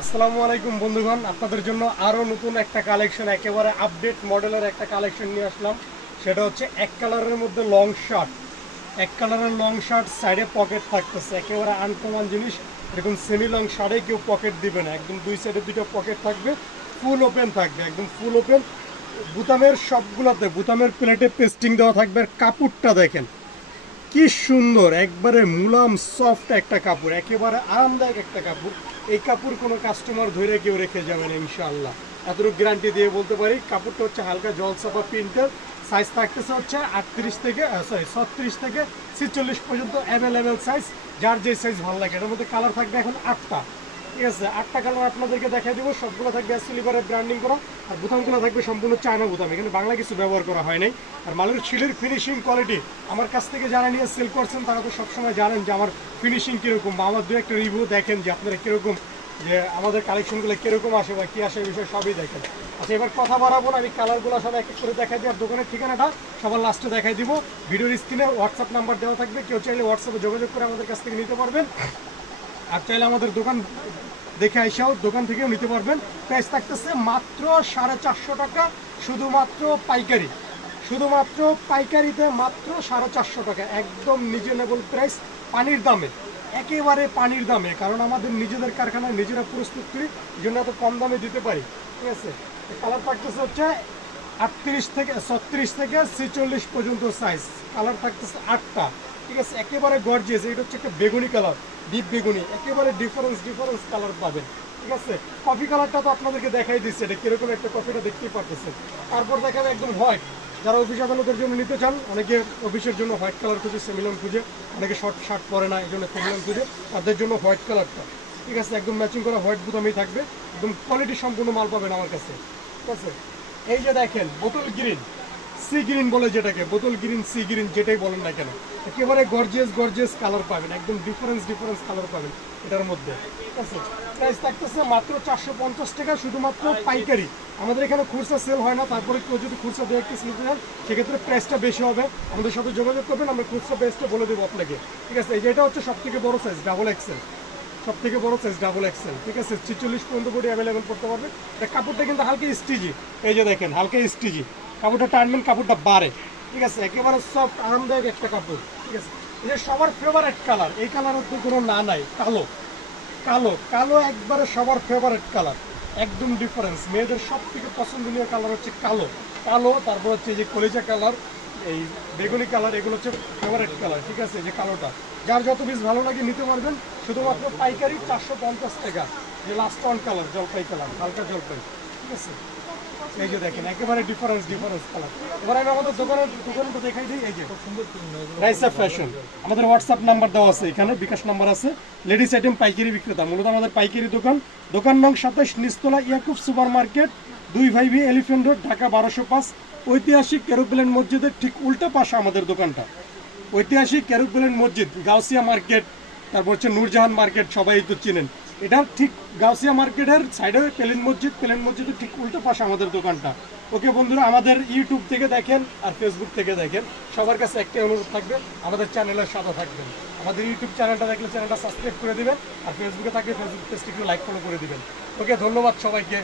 আসসালামু আলাইকুম বন্ধুগণ, আপনাদের জন্য আরও নতুন একটা কালেকশন, একেবারে আপডেট মডেলের একটা কালেকশন নিয়ে আসলাম। সেটা হচ্ছে এক কালারের মধ্যে লং শার্ট, এক কালারের লং শার্ট, সাইডে পকেট থাকতেছে, একেবারে আনকমন জিনিস। এরকম সেমি লং শার্টে কেউ পকেট দিবে না, একদম দুই সাইডে দুটো পকেট থাকবে, ফুল ওপেন থাকবে, একদম ফুল ওপেন। বুতামের সবগুলোতে বুতামের প্লেটে পেস্টিং দেওয়া থাকবে। আর কাপড়টা দেখেন কি সুন্দর, একবারে মুলাম সফট একটা কাপড়, একেবারে আরামদায়ক একটা কাপড়। এই কাপড় কোনো কাস্টমার ধরে কেউ রেখে যাবে না ইনশাআল্লাহ, এতটুকু গ্যারান্টি দিয়ে বলতে পারি। কাপড়টা হচ্ছে হালকা জলছাপা প্রিন্টের, সাইজ থাকতেছে হচ্ছে 38 থেকে 36 থেকে 46 পর্যন্ত অ্যাভেলেবেল সাইজ, যার যে সাইজ ভালো লাগে। এটার মধ্যে কালার থাকবে এখন 8টা, ঠিক আছে। 8টা কালার আপনাদেরকে দেখাই দিব, সবগুলো থাকবে সিলিভারের ব্র্যান্ডিং করা। আর বোতামগুলো থাকবে সম্পূর্ণ চায়না বোতাম, এখানে বাংলা কিছু ব্যবহার করা হয় নাই। আর মালের ছিলের ফিনিশিং কোয়ালিটি আমার কাছ থেকে যারা নিয়ে সেল করছেন তারা তো সবসময় জানেন যে আমার ফিনিশিং কীরকম, বা আমার দু একটা রিভিউ দেখেন যে আপনারা কীরকম, যে আমাদের কালেকশনগুলো কীরকম আসে বা কী আসে, এই বিষয়ে সবই দেখেন। আচ্ছা, এবার কথা বাড়াবো না, আমি কালারগুলো সব এক এক করে দেখাই দিই। আর দোকানের ঠিকানাটা সবার লাস্টে দেখাই দিব। ভিডিওর স্ক্রিনে হোয়াটসঅ্যাপ নাম্বার দেওয়া থাকবে, কেউ চাইলে হোয়াটসঅ্যাপে যোগাযোগ করে আমাদের কাছ থেকে নিতে পারবেন। আর চাইলে আমাদের দোকান দেখে আইসাও দোকান থেকেও নিতে পারবেন। প্রাইস থাকতেছে মাত্র 450 টাকা, শুধুমাত্র পাইকারি, শুধুমাত্র পাইকারিতে মাত্র 450 টাকা, একদম রিজনেবল প্রাইস, পানির দামে, একেবারে পানির দামে। কারণ আমাদের নিজেদের কারখানায় নিজেরা প্রস্তুত করি, এই জন্য এত কম দামে দিতে পারি, ঠিক আছে। কালার থাকতেছে হচ্ছে 38 থেকে 36 থেকে 46 পর্যন্ত সাইজ, কালার থাকতেছে 8টা, ঠিক আছে। একেবারে গর্জিয়াস, এটা হচ্ছে একটা বেগুনি কালার, ডিপ বেগুনি, একেবারে ডিফারেন্স কালার পাবেন, ঠিক আছে। কফি কালারটা তো আপনাদেরকে দেখাই দিচ্ছে, এটা কিরকম একটা কফিটা দেখতেই পারতেছে। তারপর দেখাবে একদম হোয়াইট, যারা অফিস আদালতের জন্য নিতে চান, অনেকে অফিসের জন্য হোয়াইট কালার খুঁজে, সেমিলন খুঁজে, অনেকে শর্ট শার্ট পরে না এই জন্য সেমিলন খুঁজে, তাদের জন্য হোয়াইট কালারটা, ঠিক আছে। একদম ম্যাচিং করা হোয়াইট বুতামেই থাকবে, একদম কোয়ালিটি সম্পূর্ণ মাল পাবেন আমার কাছে, ঠিক আছে। এই যে দেখেন বোতল গ্রিন, সি গ্রিন বলে যেটাকে, বোতল গ্রিন, সি গ্রিন যেটাই বলেন না কেন, একেবারে গর্জিয়াস কালার পাবেন, একদম ডিফারেন্স কালার পাবেন এটার মধ্যে, ঠিক আছে। প্রাইস থাকতেছে মাত্র 450 টাকা, শুধুমাত্র পাইকারি। আমাদের এখানে খুচরা সেল হয় না, তারপরে কেউ যদি খুচরা দু এক পিস নিতে চান সেক্ষেত্রে প্রাইসটা বেশি হবে। আমাদের সাথে যোগাযোগ করবেন, আমরা খুচরা প্রাইসটা বলে দেবো আপনাকে, ঠিক আছে। এই যে এটা হচ্ছে সব থেকে বড় সাইজ, ডাবল এক্সেল, সব থেকে বড় সাইজ ডাবল এক্সেল, ঠিক আছে। 46 পর্যন্ত বডি অ্যাভেলেবেল করতে পারবে। এটা কাপড়টা কিন্তু হালকা স্টিজি, এই যে দেখেন হালকা স্টিজি, কাপড়টা টানবেন কাপড়টা বাড়ে, ঠিক আছে। একেবারে সফট আরামদায়ক একটা কাপড়, ঠিক আছে। এই যে সবার ফেভারেট কালার, এই কালারের তো কোনো না নাই, কালো, কালো কালো একবারে সবার ফেভারেট কালার, একদম ডিফারেন্স। মেয়েদের সব থেকে পছন্দনীয় কালার হচ্ছে কালো, কালো, তারপর হচ্ছে এই যে কলিজা কালার, এই বেগুনি কালার, এগুলো হচ্ছে ফেভারেট কালার, ঠিক আছে। যে কালোটা যার যত পিস ভালো লাগে নিতে পারবেন, শুধুমাত্র পাইকারি 450 টাকা। যে লাস্ট ওয়ান কালার জলপাই কালার, হালকা জলপাই, ঠিক আছে। এই যে দেখেন একেবারে ডিফারেন্স কালার। এবার আমি আমাদের দোকানটা দেখাই দিই। এই যে সুন্দর রাইসা ফ্যাশন, আমাদের হোয়াটসঅ্যাপ নাম্বার দেওয়া আছে, এখানে বিকাশ নাম্বার আছে। লেডিস আইটেম পাইকারি বিক্রেতা, মূলত আমাদের পাইকারি দোকান নং 27, নিচতলা, Yakub super market, 2 Elephant Road, Dhaka 1205। ঐতিহাসিক এরোপ্লেন মসজিদের ঠিক উল্টা পাশে আমাদের দোকানটা। ঐতিহাসিক এরোপ্লেন মসজিদ, গাউসিয়া মার্কেট, তারপর হচ্ছে নূরজাহান মার্কেট, সবাই তো চিনেন। এটা ঠিক গাউসিয়া মার্কেটের সাইডে প্লেন মসজিদের ঠিক উল্টো পাশে আমাদের দোকানটা। ওকে বন্ধুরা, আমাদের ইউটিউব থেকে দেখেন আর ফেসবুক থেকে দেখেন, সবার কাছে একটাই অনুরোধ থাকবে, আমাদের চ্যানেলের সাথে থাকবেন। আমাদের ইউটিউব চ্যানেলটা দেখলে চ্যানেলটা সাবস্ক্রাইব করে দিবেন, আর ফেসবুকে থাকলে ফেসবুক পেজটি একটু লাইক ফলো করে দিবেন। ওকে, ধন্যবাদ সবাইকে।